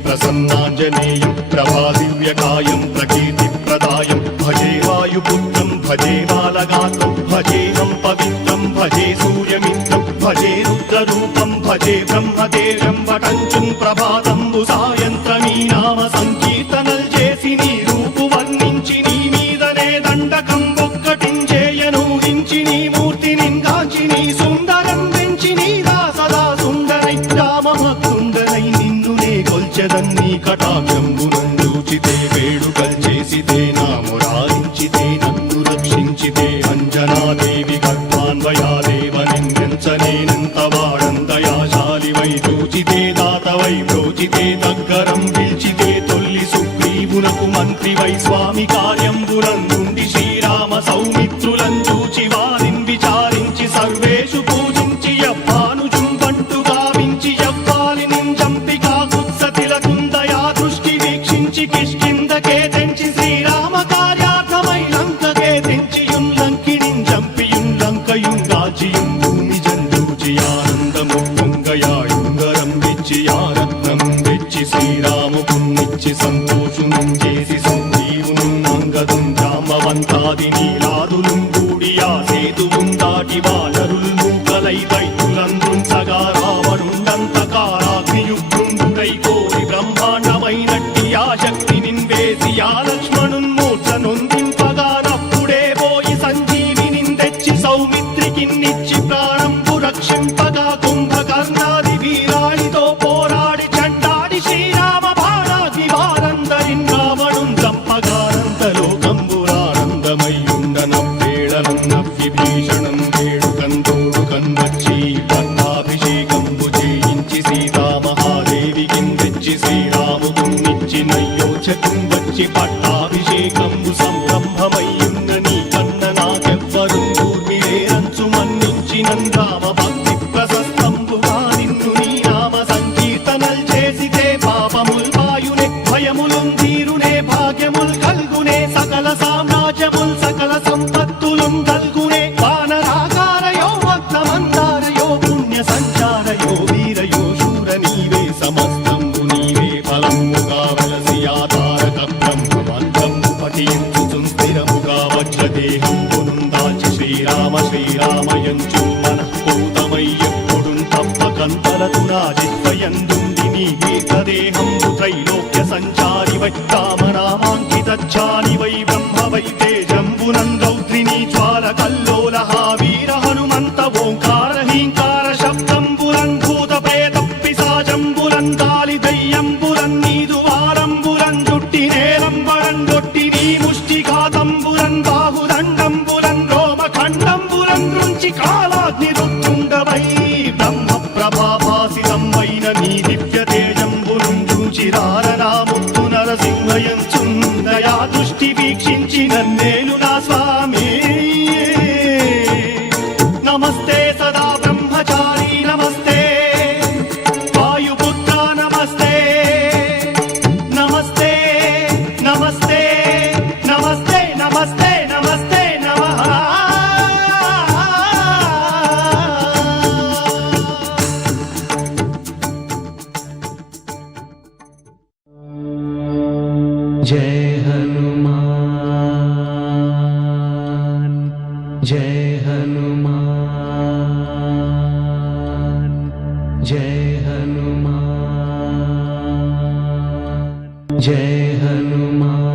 प्रसन्नाञ्जनेयं प्रभादिव्यकायं प्रकीर्तिप्रदायं भजे वायुपुत्रं भजे बालगात्रं भजेऽहं पवित्रं भजे सूर्यमित्रं भजे रुद्ररूपं भजे ब्रह्मदेवं वटञ्चुं प्रभाతంబు సాయంత్రమీ నామ సంకీర్తనల్ చేసి నీ రూపు వర్ణించి నీ మీదనే దండకం ఒక్కటించేయను హించి నీ మూర్తిని గాంచి నీ సుందరం పెంచి నీ దాసదా సుందరై రామభక్తుండనై నిన్నునే కొల్చెదన్ని కటాక్షంబునందూచితే వేడుకల్ చేసితే నా మురారించితే నన్ను రక్షించితే అంజనాదేవి గర్భాన్వయాదేవనించనేనంత వాడంతయాశాలివై చూచితే దాతవై ప్రోచితే దగ్గరం పిలిచితే తొల్లి సుగ్రీవునకు మంత్రివై స్వామి కార్యంబులందుండి శ్రీరామ సౌమిత్రులను చూచి వారిని విచారించి సర్వేషు పూజించి యవ్వానుజుంబంటు గావించి యవ్వాలిని చంపికా కుత్సతిలకుందయా దృష్టి వీక్షించి కిష్కిందకే తెంచి శ్రీరామ కార్యార్థమై లంకకే తెంచియుంలంకిని చంపియుంలంకయుంగాచియుం భూమి జందూచి ఆనందము పొంగయాయుంగరం విచ్చి ఆరత్నం తెచ్చి శ్రీరాముకున్నిచ్చి సంతోషును చేసి సంజీవును అంగదుం జామవంతాది నీలాదులు కూడి ఆ సేతువుం దాటి వానరుల్ మూకలై దైత్యులందుంచగా రావణుండంతకారాగ్నియుగ్రుండుడై కోరి బ్రహ్మాండమైనట్టి ఆ శక్తిని వేసి ఆ లక్ష్మణున్ మూర్ఛనొందింపగా నప్పుడే పోయి సంజీవిని తెచ్చి సౌమిత్రికిన్నిచ్చి ప్రాణంబు రక్షింపగా కుంభకర్ణాది వీరాళితో పోరాడి చండాడి శ్రీరామ బాణాగ్ని వారందరిన్ రావణున్ చంపగానంతలోకంబురానందమయ్యుండనవ్వేళనం నవ్విభీషణం వేడుకందోడు కన్వచ్చి పట్టాభిషేకంబు చేయించి సీతామహాదేవికిన్ తెచ్చి శ్రీరాముకున్నిచ్చి నయ్యోచకుం వచ్చి పట్టాభిషేకంబు సంరంభమయ్యున్న నీ కన్న నాకెవ్వరు ఊర్మిలేరంచు మన్నించినం రామ భక్తి ప్రశస్తంబుగా నిన్ను నీ నామ సంకీర్తనల్ చేసితే పాపముల్ వాయునే భయములుం తీరునే భాగ్యముల్ కల్గునే సకల సామ్రాజ్యముల్ సకల సంపత్తులుం కల్గునే వానరాకారయో భక్తమందారయో పుణ్య సంచారయో వీరయో శూర నీవే సమస్తంబు నీవే ఫలముగా వలసి ఆధారక బ్రహ్మమంత్రంబు పఠించుచుం స్థిరముగా వజ్రదేహం పునుందాచి శ్రీరామ శ్రీరామయంచు మనఃపూతమై ఎప్పుడుం తప్పకంతలతు నా జిహ్వయందుండి నీ దీర్ఘదేహంబు త్రైలోక్య సంచారివై రామనామాంకితచ్చానివై బ్రహ్మవై తేజంబునం రౌద్రిణీ జ్వాల కల్లోలహ వీర హనుమంత ఓంకార హీంకార శబ్దంబురం భూత ప్రేత పిశాచంబురం గాలి దయ్యంబురం నీదు వారంబురం జుట్టి నేలంబరం గొట్టి నీ ముష్టిఘాతంబురం బాహుదండంబురం రోమఖండంబురం నుంచి కాలాగ్ని రుత్తుండవై బ్రహ్మ ప్రభాభాసితమైన నీ దివ్య తేజంబురం చూచి రారనాముత్తు నరసింహయంచుందయా దృష్టి వీక్షించి నన్నేలు నా స్వామి నమస్తే సదా బ్రహ్మచారి నమస్తే వాయుపుత్ర నమస్తే నమస్తే నమస్తే నమస్తే నమస్తే నమస్తే నమః जय हनुमान जय हनुमान जय हनुमान जय हनुमान